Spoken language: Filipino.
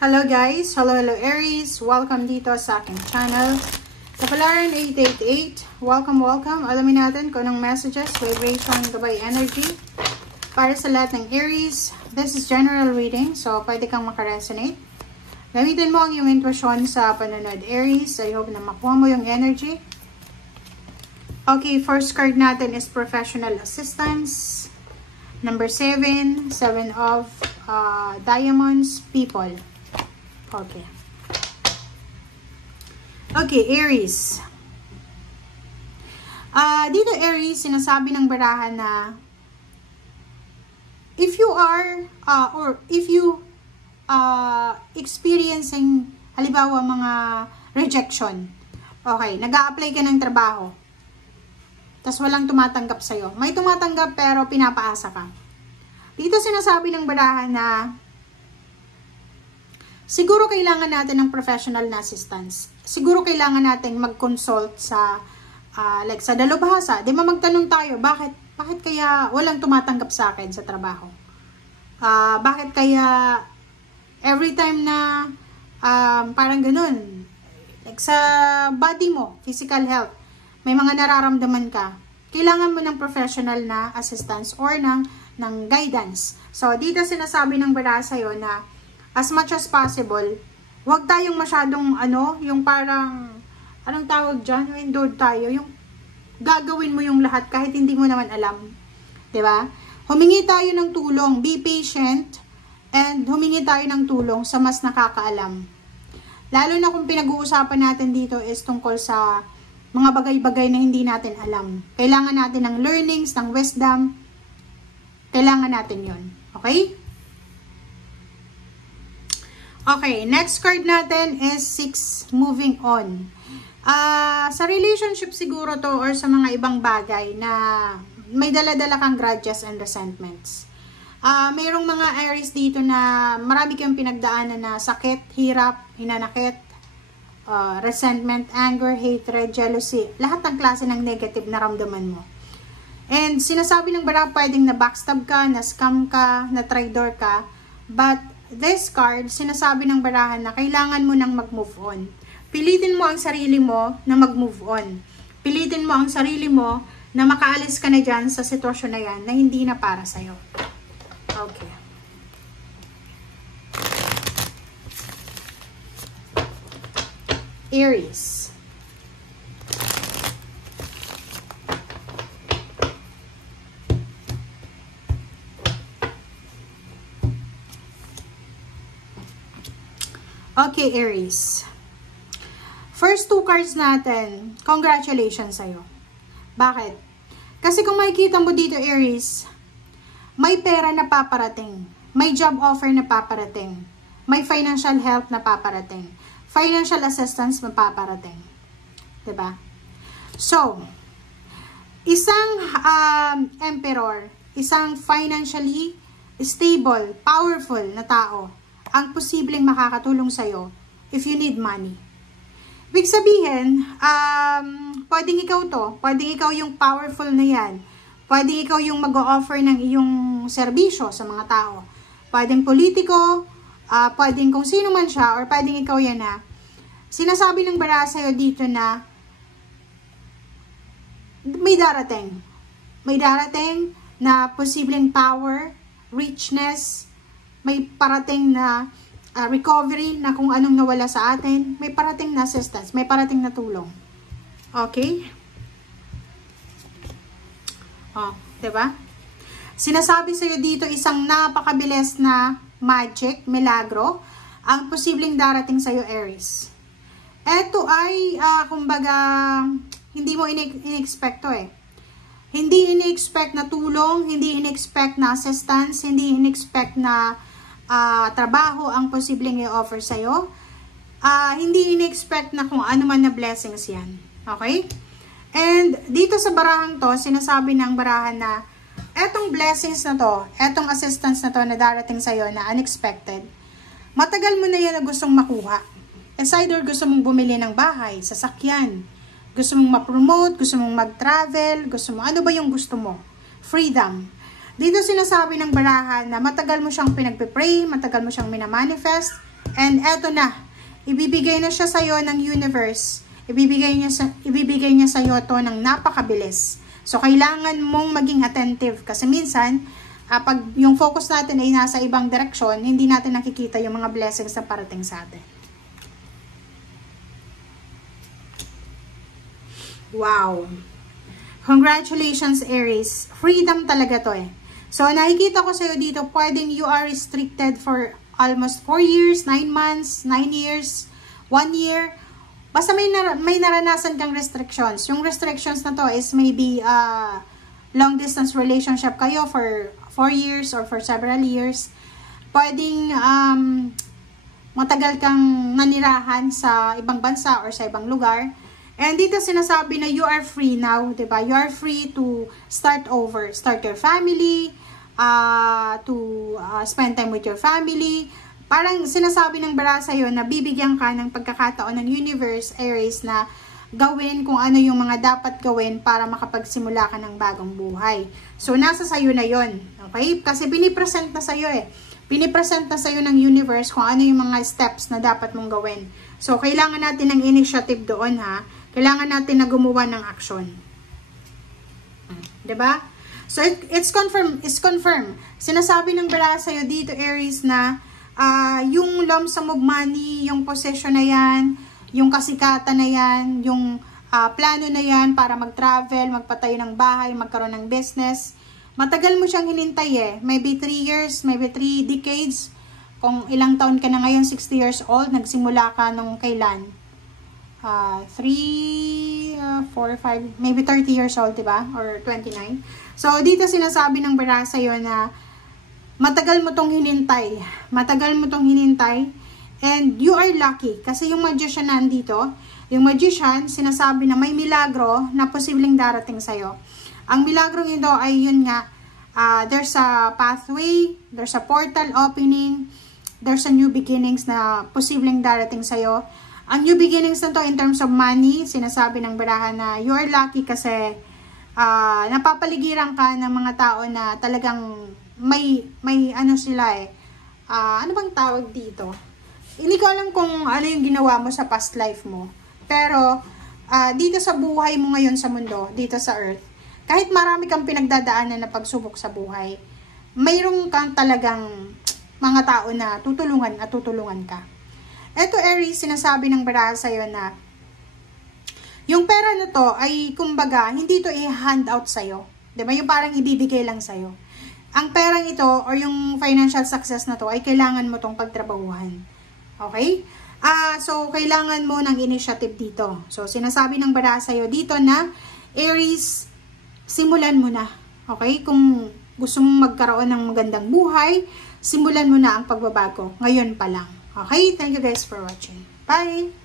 Hello guys! Hello Aries! Welcome dito sa aking channel. Kapalaran 888, welcome. Alamin natin kung anong messages, vibration, gabay energy para sa lahat ng Aries. This is general reading, so pwede kang makaresonate. Gamitin mo ang iyong intuition sa panonood Aries. I hope na makuha mo yung energy. Okay, first card natin is professional assistance. Number 7, 7 of diamonds, people. Okay. Okay, Aries. Dito Aries, sinasabi ng barahan na if you are or if you experiencing halimbawa mga rejection. Okay, nag-a-apply ka ng trabaho. Tas walang tumatanggap sa'yo. May tumatanggap pero pinapaasa ka. Dito sinasabi ng barahan na siguro kailangan natin ng professional na assistance. Siguro kailangan natin mag-consult sa like sa dalubhasa. Di ba magtanong tayo, bakit kaya walang tumatanggap sa akin sa trabaho? Bakit kaya every time na parang ganun, like sa body mo, physical health, may mga nararamdaman ka, kailangan mo ng professional na assistance or ng guidance. So, dito sinasabi ng bara sa'yo na as much as possible, huwag tayong masyadong yung parang, anong tawag dyan? Yung indoor tayo, yung gagawin mo yung lahat kahit hindi mo naman alam. Diba? Humingi tayo ng tulong, be patient, and humingi tayo ng tulong sa mas nakakaalam. Lalo na kung pinag-uusapan natin dito is tungkol sa mga bagay-bagay na hindi natin alam. Kailangan natin ng learnings, ng wisdom. Kailangan natin yon. Okay? Okay, next card natin is 6, moving on. Sa relationship siguro to or sa mga ibang bagay na may dala-dala kang grudges and resentments. Mayroong mga Aries dito na marami kang pinagdaanan na sakit, hirap, hinanakit, resentment, anger, hatred, jealousy. Lahat ng klase ng negative na ramdaman mo. And sinasabi ng bara pwedeng na backstab ka, na scam ka, na traitor ka, but this card, sinasabi ng barahan na kailangan mo nang mag-move on. Pilitin mo ang sarili mo na mag-move on. Pilitin mo ang sarili mo na makaalis ka na dyan sa sitwasyon na yan na hindi na para sa'yo. Okay. Aries. Okay, Aries. First 2 cards natin, congratulations sa'yo. Bakit? Kasi kung makikita mo dito, Aries, may pera na paparating. May job offer na paparating. May financial help na paparating. Financial assistance na paparating. Diba? So, isang emperor, isang financially stable, powerful na tao, ang posibleng makakatulong sa'yo if you need money. Ibig sabihin, pwedeng ikaw to, pwedeng ikaw yung powerful na yan, pwedeng ikaw yung mag-o-offer ng iyong serbisyo sa mga tao, pwedeng politiko, pwedeng kung sino man siya, or pwedeng ikaw yan na, sinasabi ng bara sa'yo dito na, may darating na posibleng power, richness, may parating na recovery na kung anong nawala sa atin. May parating na assistance. May parating na tulong. Okay? Diba? Sinasabi sa'yo dito isang napakabilis na magic, milagro, ang posibleng darating sa'yo, Aries. Ito ay, kumbaga, hindi mo in-expect to eh. Hindi in-expect na tulong, hindi in-expect na assistance, hindi in-expect na trabaho ang posibleng i-offer sa'yo. Hindi in-expect na kung ano man na blessings yan. Okay? And dito sa barahang to, sinasabi ng barahan na etong blessings na to, etong assistance na to na darating sa'yo na unexpected, matagal mo na yan na gustong makuha. It's either gusto mong bumili ng bahay, sasakyan, gusto mong ma-promote, gusto mong mag-travel, gusto mo, ano ba yung gusto mo? Freedom. Dito sinasabi ng barahan na matagal mo siyang pinagpipray, matagal mo siyang minamanifest, And eto na, ibibigay na siya sa'yo ng universe. Ibibigay niya sa'yo to ng napakabilis. So, kailangan mong maging attentive. Kasi minsan, pag yung focus natin ay nasa ibang direksyon, hindi natin nakikita yung mga blessings na parating sa atin. Wow! Congratulations, Aries. Freedom talaga to eh. So, nakikita ko sa'yo dito, pwedeng you are restricted for almost 4 years, 9 months, 9 years, 1 year. Basta may naranasan kang restrictions. Yung restrictions na to is maybe long distance relationship kayo for 4 years or for several years. Pwedeng matagal kang nanirahan sa ibang bansa or sa ibang lugar. And dito sinasabi na you are free now, diba? You are free to start over. Start your family, to spend time with your family. Parang sinasabi ng bara sa'yo na bibigyan ka ng pagkakataon ng universe, Aries, na gawin kung ano yung mga dapat gawin para makapagsimula ka ng bagong buhay. So, nasa sa'yo na yon, okay? Kasi pinipresent na sa'yo eh. Pinipresent na sa'yo ng universe kung ano yung mga steps na dapat mong gawin. So, kailangan natin ng initiative doon ha. Kailangan natin na gumawa ng action. Diba? So, it's confirmed. Sinasabi ng bara sa'yo dito, Aries, na yung lump sum of money, yung possession na yan, yung kasikatan na yan, yung plano na yan para mag-travel, magpatayo ng bahay, magkaroon ng business. Matagal mo siyang hinintay eh. Maybe 3 years, maybe 3 decades. Kung ilang taon ka na ngayon, 60 years old, nagsimula ka nung kailan? 3, 4, 5, maybe 30 years old, diba? Or 29. So, dito sinasabi ng bara sa'yo na matagal mo tong hinintay. Matagal mo tong hinintay. And you are lucky. Kasi yung magician nandito, yung magician, sinasabi na may milagro na posibleng darating sa'yo. Ang milagro ito ay yun nga, there's a pathway, there's a portal opening, there's a new beginnings na posibleng darating sa'yo. Ang new beginnings na to in terms of money, sinasabi ng barahan na you are lucky kasi napapaligiran ka ng mga tao na talagang may ano sila eh. Ano bang tawag dito? Hindi ko alam kung ano yung ginawa mo sa past life mo. Pero dito sa buhay mo ngayon sa mundo, dito sa earth, kahit marami kang pinagdadaanan na pagsubok sa buhay, mayroong kang talagang mga tao na tutulungan at tutulungan ka. Eto, Aries, sinasabi ng baraha sa'yo na yung pera na to ay, kumbaga, hindi to i-hand out sa'yo. Diba? Yung parang ibibigay lang sa'yo. Ang perang ito, or yung financial success na to, ay kailangan mo tong pagtrabahuhan. Okay? So, kailangan mo ng initiative dito. So, sinasabi ng baraha sa'yo dito na, Aries, simulan mo na. Okay? Kung gusto mong magkaroon ng magandang buhay, simulan mo na ang pagbabago. Ngayon pa lang. Okay? Thank you guys for watching. Bye!